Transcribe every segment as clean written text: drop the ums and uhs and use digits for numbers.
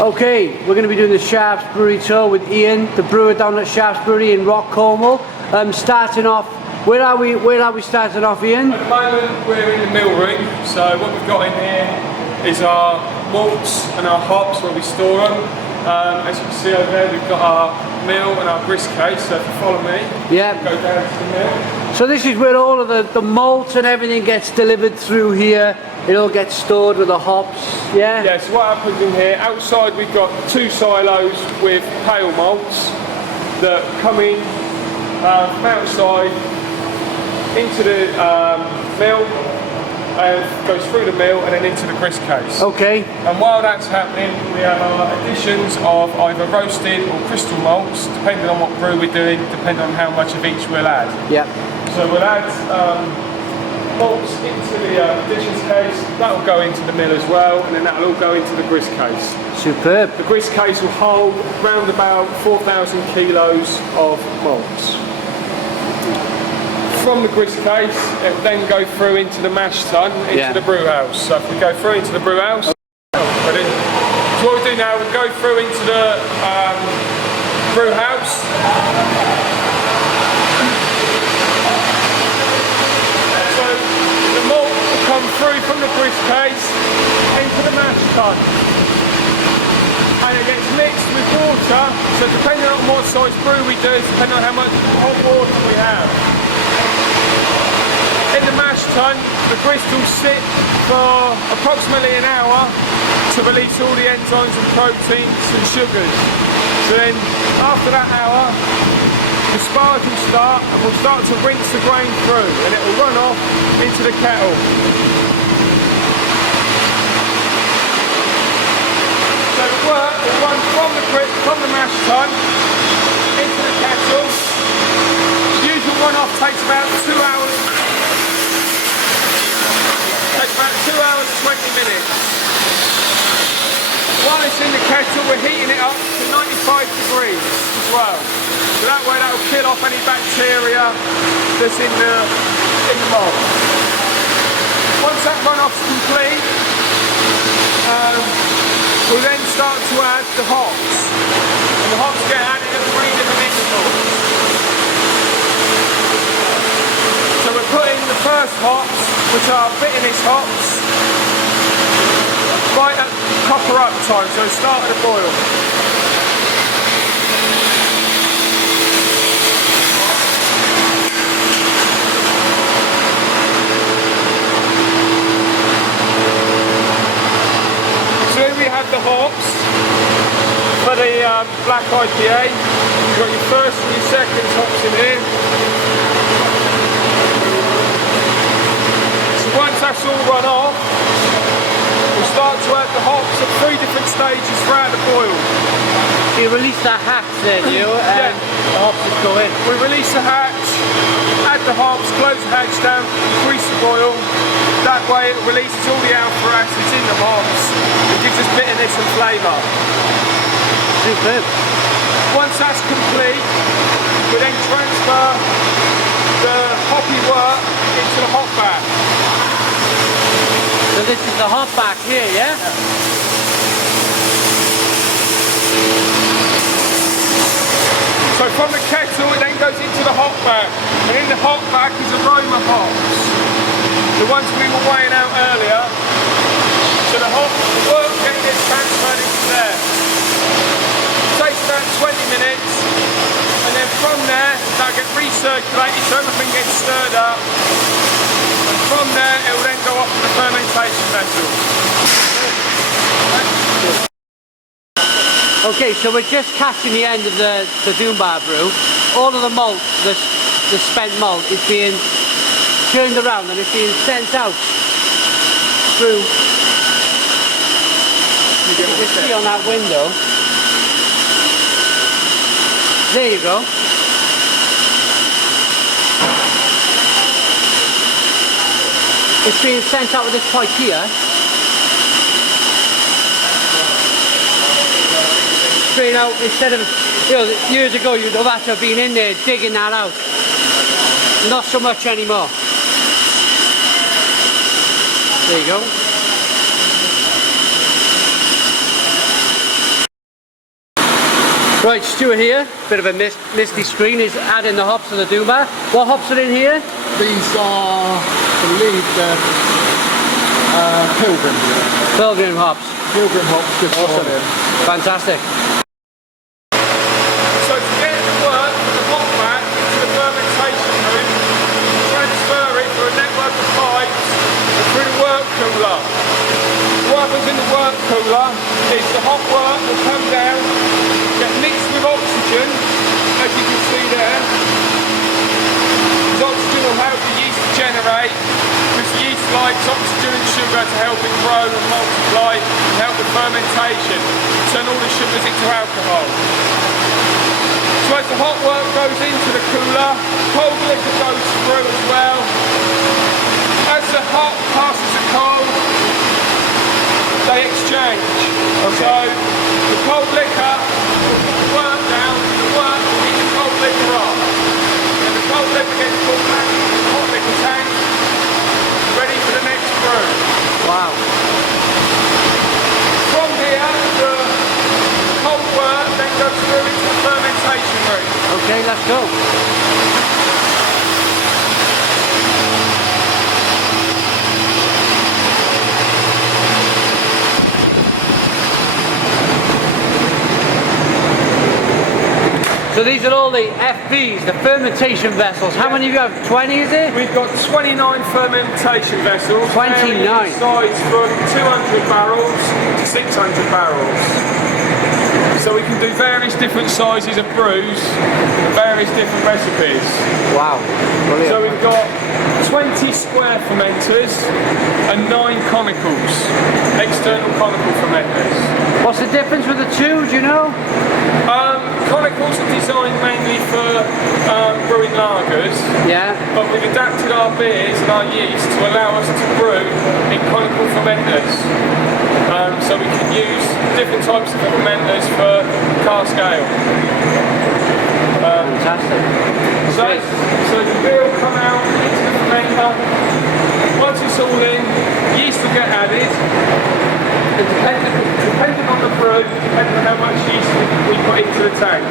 Okay, we're going to be doing the Sharps Brewery tour with Ian, the brewer down at Sharps Brewery in Rock, Cornwall. Starting off, where are we starting off, Ian? At the moment we're in the mill room, so what we've got in here is our malts and our hops where we store them. As you can see over there, we've got our mill and our grist case, so if you follow me, yeah, we'll go down to the mill. So this is where all of the malt and everything gets delivered through here. It all gets stored with the hops, yeah? Yeah, so what happens in here, outside we've got 2 silos with pale malts that come in from outside into the mill, and goes through the mill and then into the grist case. Okay. And while that's happening, we have our additions of either roasted or crystal malts, depending on what brew we're doing, depending on how much of each we'll add. Yeah. So we'll add malts into the additions case, that'll go into the mill as well, and then that'll all go into the grist case. Superb. The grist case will hold round about 4,000 kilos of malts. From the grist case, it will then go through into the mash tun, into the brew house. So if we go through into the brew house, ready? So what we do now, we go through into the brew house. So the malt will come through from the grist case into the mash tun. And it gets mixed with water, so depending on what size brew we do, depending on how much hot water we have. In the mash tun, the grist will sit for approximately an hour to release all the enzymes and proteins and sugars. So then, after that hour, the sparge will start and we'll start to rinse the grain through and it will run off into the kettle. So the work will run from the mash tun into the kettle. The usual run-off takes about 2 hours. About 2 hours 20 minutes. While it's in the kettle, we're heating it up to 95 degrees as well. So that way that will kill off any bacteria that's in the malt. Once that runoff's complete, we'll then start to add the hops. And the hops get added at 3 different intervals. So we're putting the first hops, which are bitterness hops, right at copper up time, so start of the boil. So here we have the hops for the black IPA. You've got your first and your second hops in here. Once that's all run off, we'll start to add the hops at 3 different stages throughout the boil. You release that hatch then, and yeah. the hops just go in. We release the hatch, add the hops, close the hatch down, increase the boil. That way it releases all the alpha acids in the hops. It gives us bitterness and flavour. Superb. Once that's complete, we then transfer the hoppy work into the hop back. So this is the hop back here, yeah? So from the kettle it then goes into the hop back, and in the hop back is aroma hops, the ones we were weighing out earlier. So the work then gets transferred into there. It takes about 20 minutes, and then from there that gets recirculated so everything gets stirred up. From there, it will then go off to the fermentation vessel. Okay, so we're just catching the end of the Dunbar brew. All of the malt, the spent malt, is being turned around and it's being sent out through. You can see on that window. There you go. It's being sent out with this pipe here. Straight out, instead of, years ago you'd have had to have been in there digging that out. Not so much anymore. There you go. Right, Stuart here, bit of a misty screen, is adding the hops to the doom bar. What hops are in here? These are, I believe, Pilgrim. Pilgrim hops. Pilgrim hops, just Awesome. in. Fantastic. So to get it to work, the hop back into the fermentation room, transfer it through a network of pipes and through the work cooler. What happens in the work cooler is the hot work will come down, get mixed with oxygen, as you can see there. This oxygen will help the yeast to generate, because yeast likes oxygen and sugar to help it grow and multiply and help with fermentation, turn all the sugars into alcohol. So as the hot work goes into the cooler, cold liquor goes through as well. As the hot passes the cold, they exchange. So the cold liquor will put the work down, the work will heat the cold liquor up. And the cold liquor gets put back into the hot liquor tank, ready for the next brew. Wow. From here, the cold work then goes through into the fermentation room. Okay, let's go. So these are all the FVs, the fermentation vessels. How many of you have? 20 is it? We've got 29 fermentation vessels. 29. varying in size from 200 barrels to 600 barrels. So we can do various different sizes of brews, various different recipes. Wow. Brilliant. So we've got 20 square fermenters and 9 conicals, external conical fermenters. What's the difference with the two, do you know? Conicals are designed mainly for brewing lagers, Yeah. but we've adapted our beers and our yeast to allow us to brew in conical fermenters. So we can use different types of fermenters for cask ale. Fantastic. So the beer will come out into the fermenter. Once it's all in, yeast will get added. And depending on the brew, depending on how much yeast we put into the tank.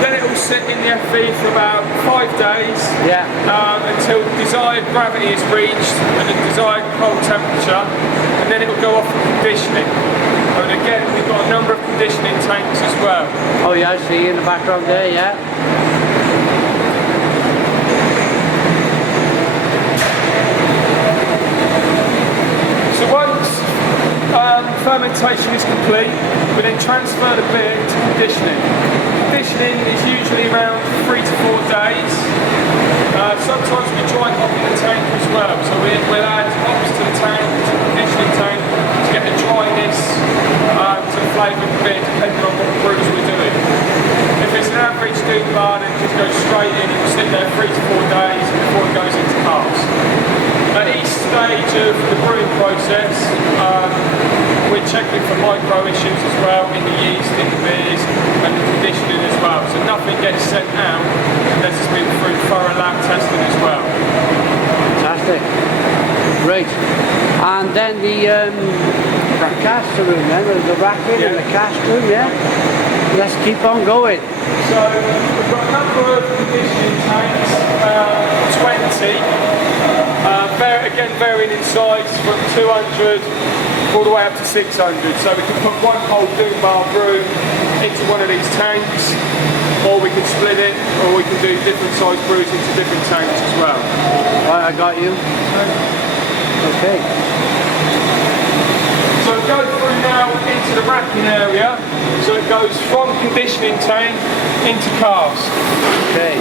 Then it will sit in the FV for about 5 days. Yeah. Until the desired gravity is reached and the desired cold temperature, and then it will go off for conditioning. And again, we've got a number of conditioning tanks as well. Oh yeah, I see in the background there, yeah. So once fermentation is complete, we then transfer the beer to conditioning. Conditioning is usually around 3 to 4 days. Sometimes we dry hop in the tank as well, so we'll add hops to the tank, to the conditioning tank, to get the dryness to the flavour of the beer, depending on what brews we're doing. If it's an average doom bar, then it just goes straight in, it will sit there 3 to 4 days before it goes into cask. At each stage of the brewing process, we're checking for micro issues as well in the yeast, in the beers, and the conditioning as well. So nothing gets sent out unless it's been through thorough lab testing as well. Fantastic. Great. And then the caster room then, the racking and the cast room, yeah? Let's keep on going. So we've got a number of conditioning tanks, 20. Again, varying in size from 200 all the way up to 600. So we can put one whole doom bar brew into one of these tanks, or we can split it, or we can do different size brews into different tanks as well. Right, I got you. Okay. So we go through now into the racking area. So it goes from conditioning tank into cask. Okay.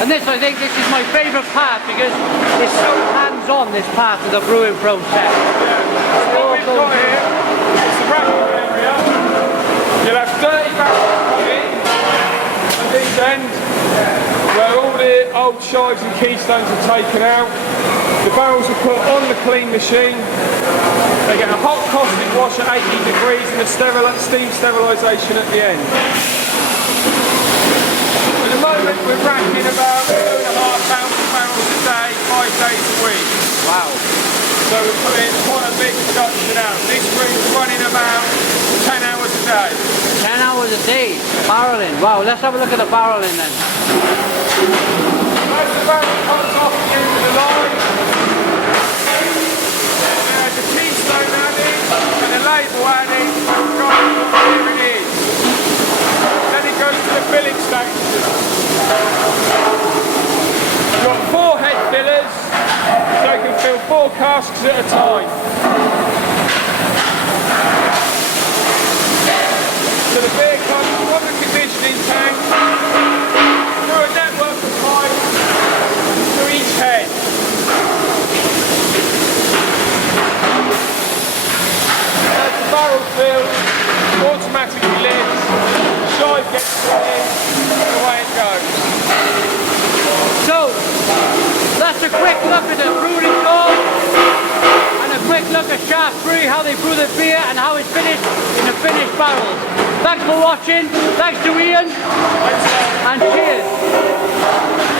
And this, I think this is my favourite part because it's so hands-on, this part of the brewing process. So what we've got here is the racking area. You'll have 30 barrels coming at this end, where all the old shives and keystones are taken out. The barrels are put on the clean machine. They get a hot caustic wash at 80 degrees and a steam sterilisation at the end. At the moment we're racking about 2.5 barrels a day, 5 production out. This room's running about 10 hours a day. 10 hours a day, barreling. Wow, let's have a look at the barreling then. Most of the barrel comes off the end of the line. There's a keystone added and a label added. Here it is. Then it goes to the filling station. We've got 4 head fillers, so you can fill 4 casks at a time. So the beer comes from the conditioning tank through a network of pipes to each head. As the barrel fills, automatically lifts, shive gets put in, and away it goes. So, that's a quick look at the brewery floor and a quick look at Shaft Brewery, how they brew the beer and how it's finished in the finished barrels. Thanks for watching, thanks to Ian, and cheers.